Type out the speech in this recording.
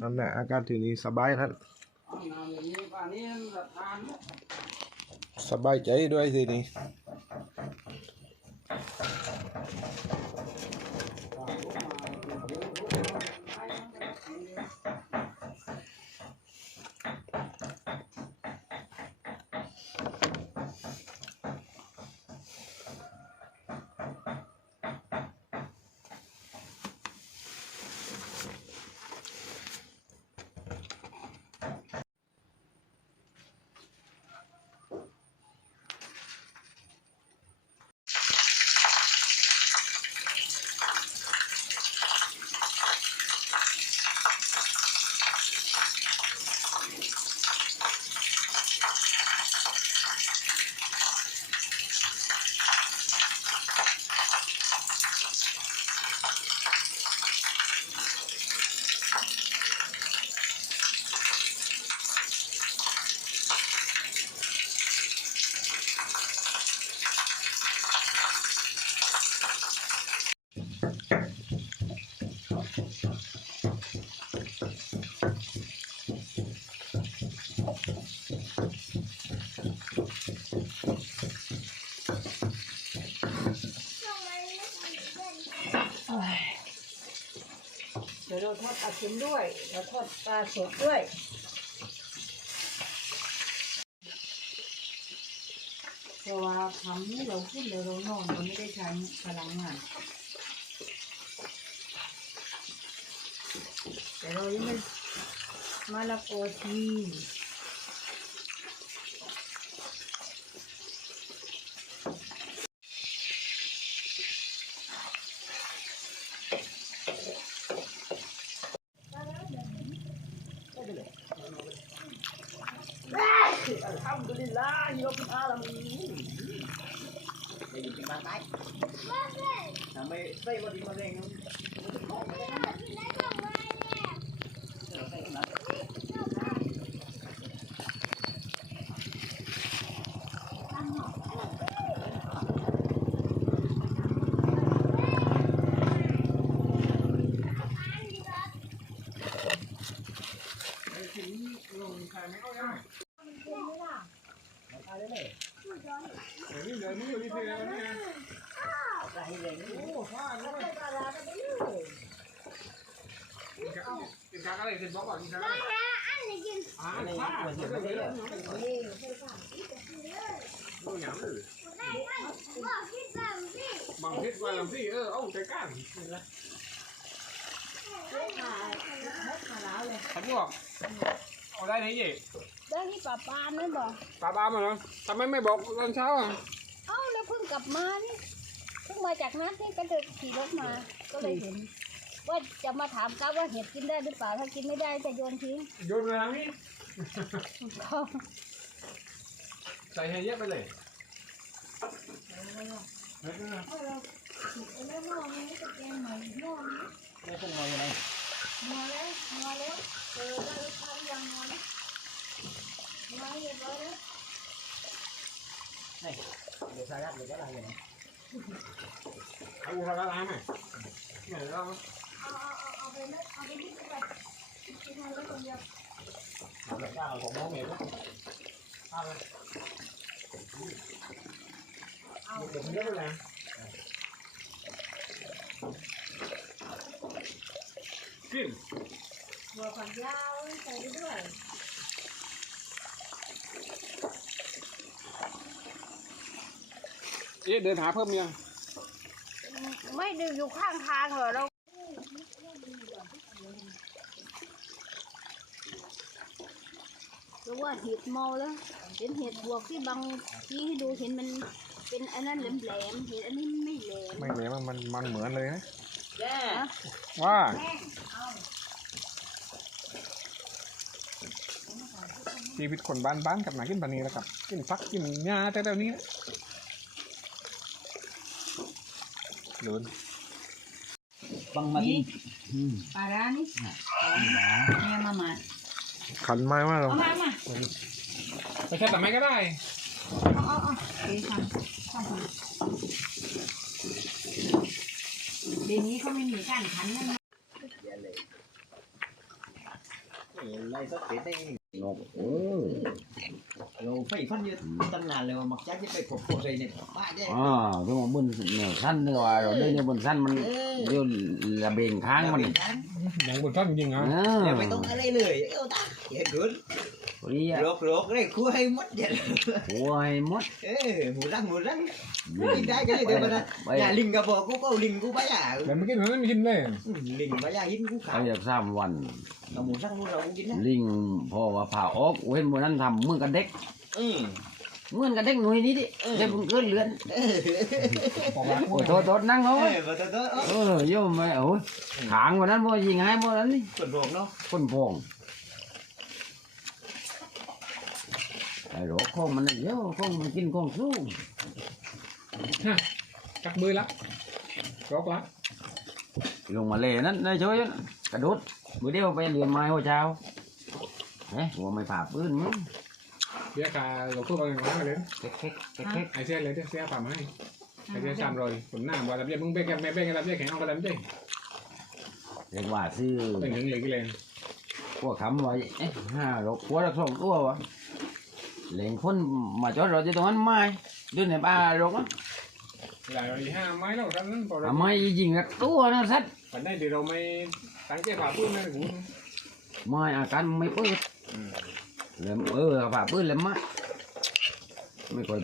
นั่นแหละอาการที่นี่สบายนะสบายใจด้วยทีนี้ ดี๋ยวเราทอดปลาเค็มด้วยเราทอดปลาสดด้วยแต่ว่าทำนี่เราขึ้นเดี๋ยวเรานอนเราไม่ได้ใช้พลังงานแต่เรายังไม่มาละโกที บางทิศวันลำที่เออเอาใจกล้าขันบอก เอาได้ไหมเย่ได้ที่ป่าปานนั่นบอกตาบ้ามาแล้วทำไมไม่บอกตอนเช้าอะเอ้าแล้วเพิ่งกลับมานี่เพิ่งมาจากนัดนี่ก็เดินขี่รถมาก็เลยเห็น ว่าจะมาถามครับว่าเห็ดกินได้หรือเปล่าถ้ากินไม่ได้จะโยนทิ้งโยนไปทางนี้ก็ใส่ให้เยอะไปเลยแล้วนอกนี้จะแกงใหม่นอกนี้ ไม่ต้องมาอะไรมาแล้วมาแล้วเออได้ทำยังไงมาเรียบร้อยแล้วเดี๋ยวสาระเดี๋ยวก็อะไรอย่างนี้เอาอุปกรณ์อะไรไหมเนี่ยเราเอาเอาเอาเอาไปนะเอาไป นี่ไปกินอะไรคนเดียวเดี๋ยวจ้างผมมองเห็นเอาเลยเดี๋ยวมันเยอะไป แล้วกินหัวฝักยาวใส่ไปด้วยเอ๊ะเดินหาเพิ่มยังไม่ดูอยู่ข้างทางเหรอเราหรือว่าเห็ดเมาแล้วเห็นเห็ดบวกที่บางที่ให้ดูเห็นมันเป็นอันนั้นแหลมๆเห็ดอันนี้ไม่แหลมไม่เลยมันมันเหมือนเลยนะแย่ ว่าชีวิตคนบ้านบ้านๆกับหนากินปานีแล้วกับ กินฟักกินหญ้าแต่เดี๋ยวนี้นะเดินบังมาดิอืมปลาร้านี่นะเนี่ยมามาขันไม้ว่าเราเอามามาไม่ใช่แต่ไม่ก็ได้เอาเอาเอาโอเคค่ะ ค่ะเดี๋ยวนี้เขาไม่มีการขันนั่นนะไล่สักเสร็จได้นกเออเราไฟฟันเยอะตั้งนานเลยว่ามักจักจะไปกดโคใส่เนี่ยบ้าเด้อ่าถึงว่าบนเนี่ยสั้นเนี่ยว่าเราเดินเนี่ยบนสั้นมันเดี๋ยวระเบงค้างมันอยังบนฟันจริงอเอออย่ต้องอะไรเลยเอ้าตาเห็นดุน พอดีอะโรคโรคเลยคู่ให้หมดเดี๋ยวโอ้ยหมด เออหมูรังหมูรังกินได้ก็เลยเดี๋ยวมันนะไป อย่าลิงกับบอกกูก็เอาลิงกูไปอะแล้วเมื่อกี้มันไม่กินเลยอืมลิงไปอะหินกูขาไปวจากสามวัน เอาหมูรังกูเรากูกินนะลิงพ่อว่าผ่าออกเว้นวันนั้นทำเหมือนกับเด็กอืม เหมือนกับเด็กหน่วยนี้ดิเออ เด็กเพิ่งเกิดเลือนเออออกมาโอ้ยโทษโทษนั่งเอเอาไว้อมาตัวตัวเออโยมไม่โอ้ยขางวันนั้นบ่ยิงให้บ่นั้นนี่คนโรงเนาะคนพอง ไอ้โรคของมันน่ะเยอะของมันกินของสู้จักมือละรอกละลงมาเลยนั่นนายช่วยนั่นกระโดดมือเดียวไปเรียนไม้หัวเช้าเฮ้ยหัวไม่ผ่าปืนมึงเบี้ยกาเราคู่กันมาเลยเค็กเค็กเค็กเค็กไอเสียเลยเสียป่าไม้ไอเสียสามร้อยผลหน้าว่ารับเบี้ยมึงเบี้ยกันแม่เบี้ยกันรับเบี้ยแข็งเอากันรับเบี้ยเรียกว่าซื้อเป็นหนึ่งเหลือกี่เลนพวกคำไว้เอ๊ะห้าโรคหัวละสองตัววะเหล่งคนมาจอดรถที่ตรงนั้นไม่เดินในป่าโรคอะหลายห้าไม้แล้วท่านนั้นพอเราทำไมยิงกับตัวนะ สัตว์วันนี้เดี๋ยวเราไม่ตั้งใจผ่าปืนนะหูไม่อาการไม่เปิดเลยเออผ่าปืนเลยมะไม่ค่อย